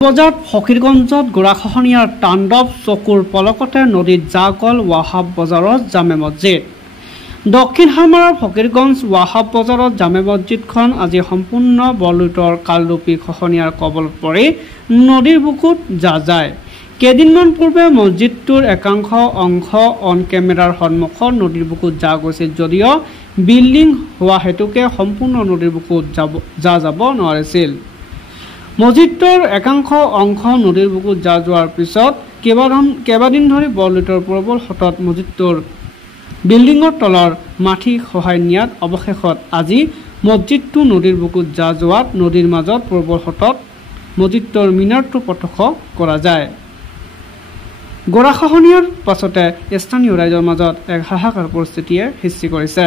বজাত ফকীৰগঞ্জত গৰাখহনীয়াৰ তাণ্ডৱ চকুৰ পলকতে নদীত জাগল ৱাহাব বজাৰত জামে মছজিদ। দক্ষিণ হালমাৰাৰ ফকীৰগঞ্জ ৱাহাব বজাৰত জামে মছজিদখন আজি সম্পূৰ্ণ বৰলুইতৰ কালৰূপী খহনীয়াৰ কবলত পৰি নদীৰ বুকুত যায়। কেইদিনমান পূৰ্বে মছজিদটোৰ একাংশ অংশ অন কেমেৰাৰ সন্মুখত নদীৰ বুকুত গৈছিল যদিও বিল্ডিং হোৱা হেতুকে সম্পূৰ্ণ নদীৰ বুকুত যাব নোৱাৰিছিল। মছজিদটোৰ একাংশ অংশ নদীৰ বুকুত যোৱাৰ পিছত কেইবাদিন ধৰি বৰলুইতৰ প্ৰবল সোঁতত মছজিদটোৰ বিল্ডিঙৰ তলৰ মাটি খহাই নিয়াত অৱশেষত আজি মছজিদটো নদীৰ বুকুত যোৱাত নদীৰ মাজত প্ৰবল সোঁতত মছজিদটোৰ মিনাৰটো প্ৰত্যক্ষ কৰা যায়। গৰাখহনীয়াৰ পাছতে স্থানীয় ৰাইজৰ মাজত এক হাহাকাৰ পৰিস্থিতিয়ে সৃষ্টি কৰিছে।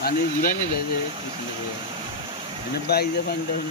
পানী ঘূৰাই নিলে যে বাইক যে পানী ঘূৰাই